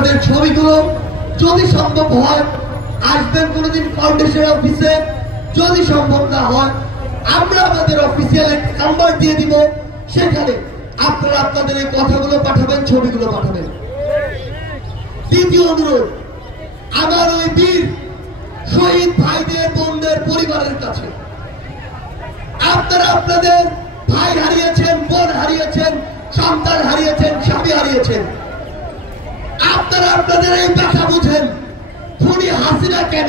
আপনাদের ছবিগুলো যদি সম্ভব হয় আসবেন কোনোদিন ফাউন্ডেশন অফিসে। যদি সম্ভব না হয় আমরা আমাদের অফিসিয়াল একটা নাম্বার দিয়ে দিব, সেখানে আপনারা আপনাদের এই কথাগুলো পাঠাবেন, ছবিগুলো পাঠাবেন। দ্বিতীয় অনুরোধ আমার ওই বীর শহীদ ভাইদের বোনদের পরিবারের কাছে, আপনারা আপনাদের ভাই হারিয়েছেন, বোন হারিয়েছেন, সন্তান হারিয়েছেন, স্বামী হারিয়েছেন, আপনারা আপনাদের এই ব্যথা বুঝেন। খুনি হাসিনা কেন,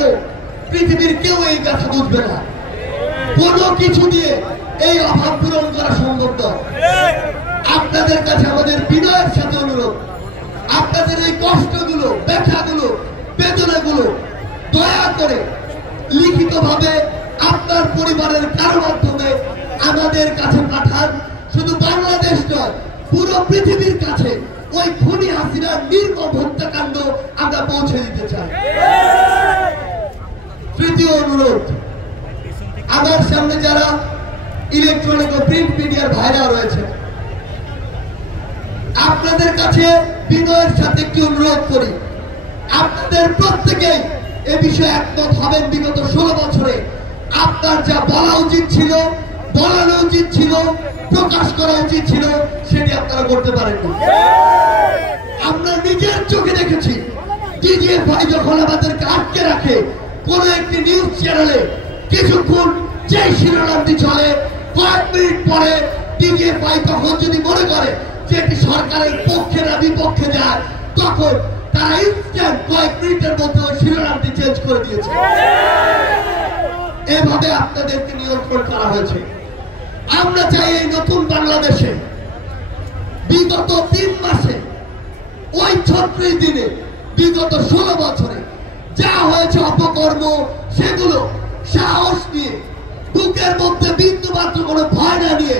পৃথিবীর কেউ এই ব্যথা বুঝবে না। কোনো কিছু দিয়ে এই অভাব পূরণ করা সম্ভব নয়। আপনাদের কাছে আমাদের বিনয়ের সাথে অনুরোধ, আপনাদের এই কষ্টগুলো, ব্যথাগুলো, বেদনাগুলো দয়া করে লিখিতভাবে আপনার পরিবারের কারো মাধ্যমে আমাদের কাছে পাঠান। শুধু বাংলাদেশ নয়, পুরো পৃথিবীর কাছে ওই খুনি হাসিনার নির্মম হত্যাকাণ্ড আমরা পৌঁছে দিতে চাই। তৃতীয় অনুরোধ, আমার সামনে যারা ইলেকট্রনিক ও প্রিন্ট মিডিয়ার ভাইরা রয়েছে, আপনাদের কাছে বিনয়ের সাথে একটি অনুরোধ করি, আপনাদের প্রত্যেকেই এ বিষয়ে একমত হবেন। বিগত 16 বছরে আপনার যা বলা উচিত ছিল, বলানো উচিত ছিল, প্রকাশ করা উচিত ছিল, সেটি আপনারা করতে পারেননি। আমরা নিজের চোখে দেখেছি ডিজিএফআই যখন আমাদেরকে আটকে রাখে কোন একটি নিউজ চ্যানেলে, কিছুক্ষণ যে শিরোনামটি চলে, কয়েক মিনিট পরে ডিজিএফআই তখন যদি মনে করে যে এটি সরকারের পক্ষে না বিপক্ষে যায়, তখন তারা ইনস্ট্যান্ট কয়েক মিনিটের মধ্যে ওই শিরোনামটি চেঞ্জ করে দিয়েছে। এভাবে আপনাদেরকে নিয়ন্ত্রণ করা হয়েছে। আমরা চাই এই নতুন বাংলাদেশে বিগত 3 মাসে, ওই 36 দিনে, বিগত 16 বছরে যা হয়েছে অপকর্ম, সেগুলো সাহস নিয়ে, বুকের মধ্যে বিন্দু মাত্র কোনো ভয় না নিয়ে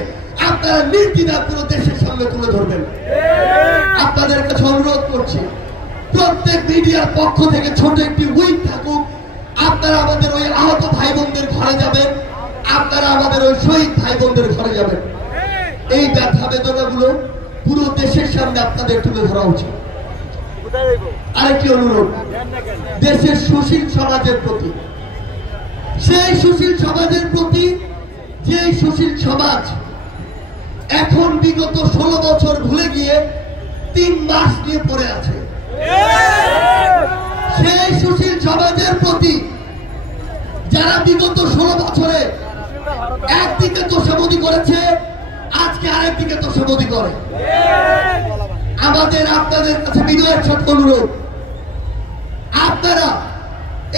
আপনারা নির্দ্বিধায় পুরো দেশের সামনে তুলে ধরবেন। আপনাদের কাছে অনুরোধ করছি, প্রত্যেক মিডিয়ার পক্ষ থেকে ছোট একটি উইক থাকুক, আপনারা আমাদের ওই আহত ভাই বোনদের ঘরে যাবেন, আপনারা আমাদের ওই শহীদ ভাই বোনদের ঘরে যাবেন। এই ব্যথা বেদনাগুলো পুরো দেশের সামনে আপনাদের তুলে ধরা উচিত। আরেকটি অনুরোধ, দেশের সুশীল সমাজের প্রতি, সেই সুশীল সমাজের প্রতি যে সুশীল সমাজ এখন বিগত 16 বছর ভুলে গিয়ে 3 মাস নিয়ে পড়ে আছে, সেই সুশীল সমাজের প্রতি যারা বিগত 16 বছরে একদিকে তোষামোদি করেছে, আজকে আরেকদিকে তোষামোদি করে, আমাদের আপনাদের কাছে বিনয়ের সাথে অনুরোধ, আপনারা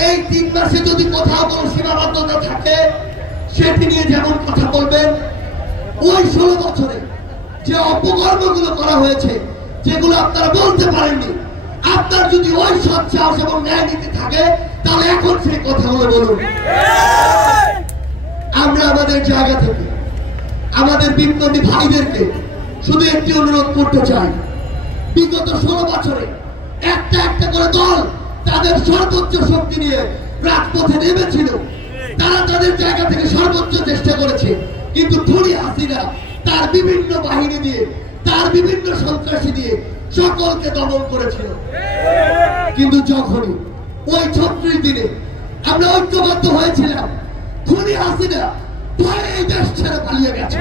এই 3 মাসে যদি কোথাও কোনো সীমাবদ্ধতা থাকে সেটি নিয়ে যেমন কথা বলবেন, ওই 16 বছরে যে অপকর্মগুলো করা হয়েছে, যেগুলো আপনারা বলতে পারেননি, আপনার যদি ওই সৎসাহস এবং ন্যায় নীতি থাকে, তাহলে এখন সেই কথাগুলো বলুন। আমরা আমাদের জায়গা থেকে আমাদের বিপ্লবী ভাইদেরকে শুধু একটি অনুরোধ করতে চাই, বিগত 16 বছরে একটা একটা করে দল তাদের সর্বোচ্চ শক্তি নিয়ে রাজপথে নেমেছিল, তারা তাদের জায়গা থেকে সর্বোচ্চ চেষ্টা করেছে, কিন্তু খুনি হাসিনা তার বিভিন্ন বাহিনী দিয়ে, তার বিভিন্ন সন্ত্রাসী দিয়ে সকলকে দমন করেছিল। কিন্তু যখনই ওই 36 দিনে আমরা ঐক্যবদ্ধ হয়েছিলাম, খুনি হাসিনা ভয়ে এই দেশ ছেড়ে পালিয়ে গেছে।